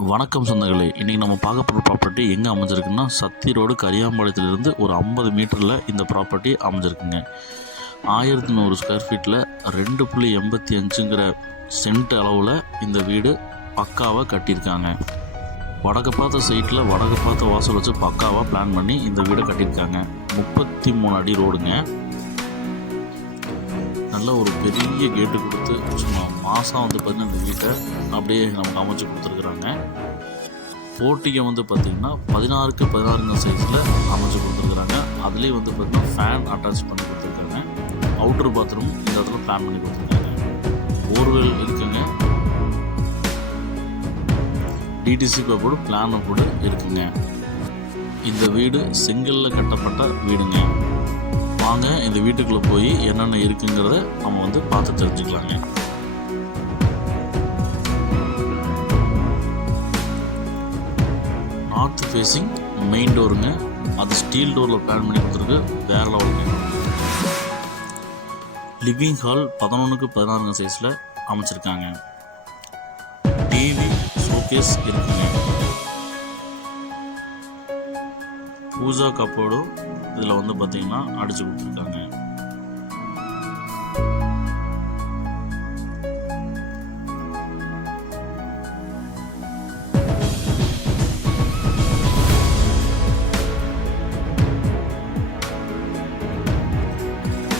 வணக்கம் சொந்தங்களே, இன்றைக்கி நம்ம பார்க்க போகிற ப்ராப்பர்ட்டி எங்கே அமைஞ்சிருக்குன்னா சத்தி ரோடு கரியாம்பாளையத்துலேருந்து ஒரு 50 மீட்டரில் இந்த ப்ராப்பர்ட்டி அமைஞ்சிருக்குங்க. 1100 ஸ்கொயர் ஃபீட்டில் 2.85 சென்ட் அளவில் இந்த வீடு பக்காவாக கட்டியிருக்காங்க. வடக்கு பார்த்த சைட்டில் வடக்கு பார்த்த வாசல் வச்சு பக்காவாக பிளான் பண்ணி இந்த வீடை கட்டியிருக்காங்க. 33 அடி ரோடுங்க. நல்ல ஒரு பெரிய கேட்டு கொடுத்து சும்மா மாதம் பார்த்திங்கன்னா இந்த வீட்டை அப்படியே நமக்கு அமைச்சு கொடுத்துருக்குறாங்க. போட்டிகை பார்த்திங்கன்னா 16க்கு 16 சைஸில் அமைச்சு கொடுத்துருக்குறாங்க. அதுலேயும் பார்த்திங்கன்னா ஃபேன் அட்டாச் பண்ணி கொடுத்துருக்காங்க. அவுட்ரு பாத்ரூம் இந்த இடத்துல பிளான் பண்ணி கொடுத்துருக்காங்க. போர்வெல் இருக்குங்க. டிடிசி பேப்போடு பிளான் கூட இருக்குங்க. இந்த வீடு செங்கல்லில் கட்டப்பட்ட வீடுங்க. வாங்க இந்த வீட்டுக்குள்ளே போய் என்னென்ன இருக்குங்கிறத நம்ம பார்த்து தெரிஞ்சுக்கலாங்க. நார்த் ஃபேஸிங் மெயின் டோருங்க. அது ஸ்டீல் டோரில் பிளான் பண்ணி கொடுத்துருக்கு. வேற லெவலுங்க. லிவிங் ஹால் 11க்கு 16 சைஸில் அமைச்சிருக்காங்க. டிவி ஷோகேஸ் இருக்குங்க. பூஜா கப்போர்டும் இதில் பார்த்தீங்கன்னா அடிச்சு கொடுத்துருக்காங்க.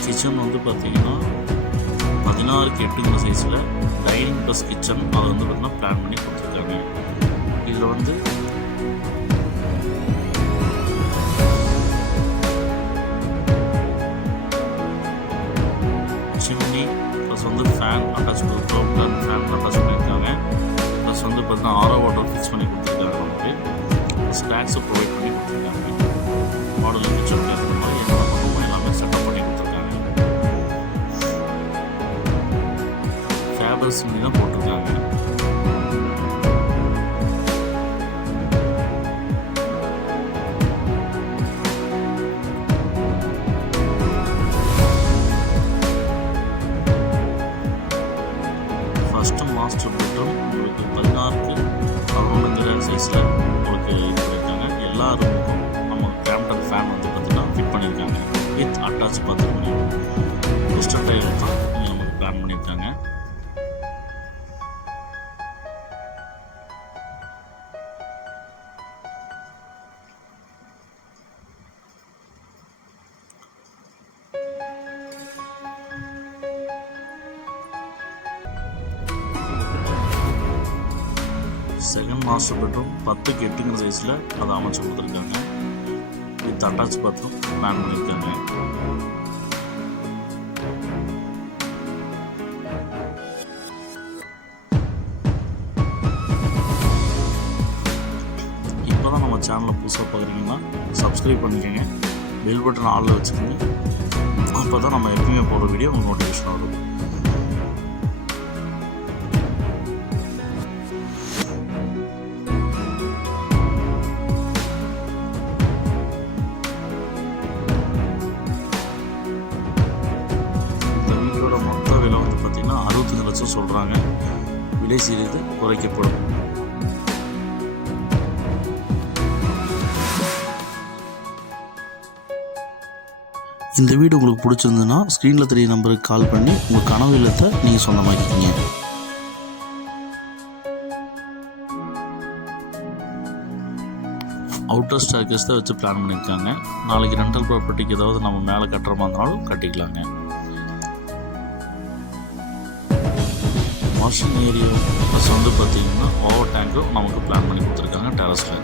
கிச்சன் பார்த்தீங்கன்னா 16க்கு 8 சைஸில் டைனிங் ப்ளஸ் கிச்சன் அதை பார்த்தீங்கன்னா பிளான் பண்ணி கொடுத்துருக்காங்க. இதில் சிம்னி ப்ளஸ் ஃபேன் அட்டாச் கொடுத்துருக்கோம். ஃபேன் அட்டாச் பண்ணியிருக்காங்க. ப்ளஸ் பார்த்தீங்கன்னா ஆரோ வாட்டர் ஃபிக்ஸ் பண்ணி கொடுத்துருக்காங்க. நமக்கு ஸ்நாக்ஸை ப்ரொவைட் பண்ணி கொடுத்துருக்காங்க. மாடல் கிச்சன் இருக்கிற மாதிரி எல்லா பக்கமும் எல்லாமே செட்டப் பண்ணி கொடுத்துருக்காங்க. ஃபேபர் சிம்னி தான் போட்டிருக்காங்க. ஃபஸ்ட்டு மாஸ்டர் பெட்ரூம் உங்களுக்கு 16க்கு 11 சைஸில் உங்களுக்கு கொடுத்துருக்காங்க. எல்லா ரூமுக்கும் நம்ம கேம்டன் ஃபேன் பார்த்தீங்கன்னா ஃபிட் பண்ணியிருக்காங்க. With attach bathroom western tail தான் நமக்கு பிளான் பண்ணியிருக்காங்க. செகண்ட் மாஸ்டர் பெட்ரூம் 10க்கு 8 சைஸில் அதை அமைச்சு கொடுத்துருக்காங்க. வித் அட்டாச் பாத்ரூம் பிளான் பண்ணியிருக்காங்க. இப்போ தான் நம்ம சேனலை புதுசாக பார்க்குறீங்கன்னா சப்ஸ்கிரைப் பண்ணிக்கோங்க. பெல் பட்டன் ஆளில் வச்சுக்கோங்க. அப்போ தான் நம்ம எப்பயுமே போடுற வீடியோ உங்களுக்கு நோட்டிஃபிகேஷன் வரும். சொல்கிறாங்க. விலை சிறிது குறைக்கப்படும். இந்த வீடு உங்களுக்கு பிடிச்சிருந்ததுன்னா ஸ்க்ரீனில் தெரிய நம்பருக்கு கால் பண்ணி உங்கள் கனவு இல்லத்தை நீங்கள் சொந்தமாக்கிக்கிங்க. அவுட்டர் ஸ்டேர்கேஸ் தான் வச்சு பிளான் பண்ணியிருக்காங்க. நாளைக்கு ரெண்டல் ப்ராப்பர்ட்டிக்கு ஏதாவது நம்ம மேலே கட்டுற மாதிரி இருந்தாலும் கட்டிக்கலாங்க. வாஷிங் ஏரியா ப்ளஸ் பார்த்தீங்கன்னா ஓவர் டேங்க்கும் நமக்கு பிளான் பண்ணி கொடுத்துருக்காங்க டெரஸில்.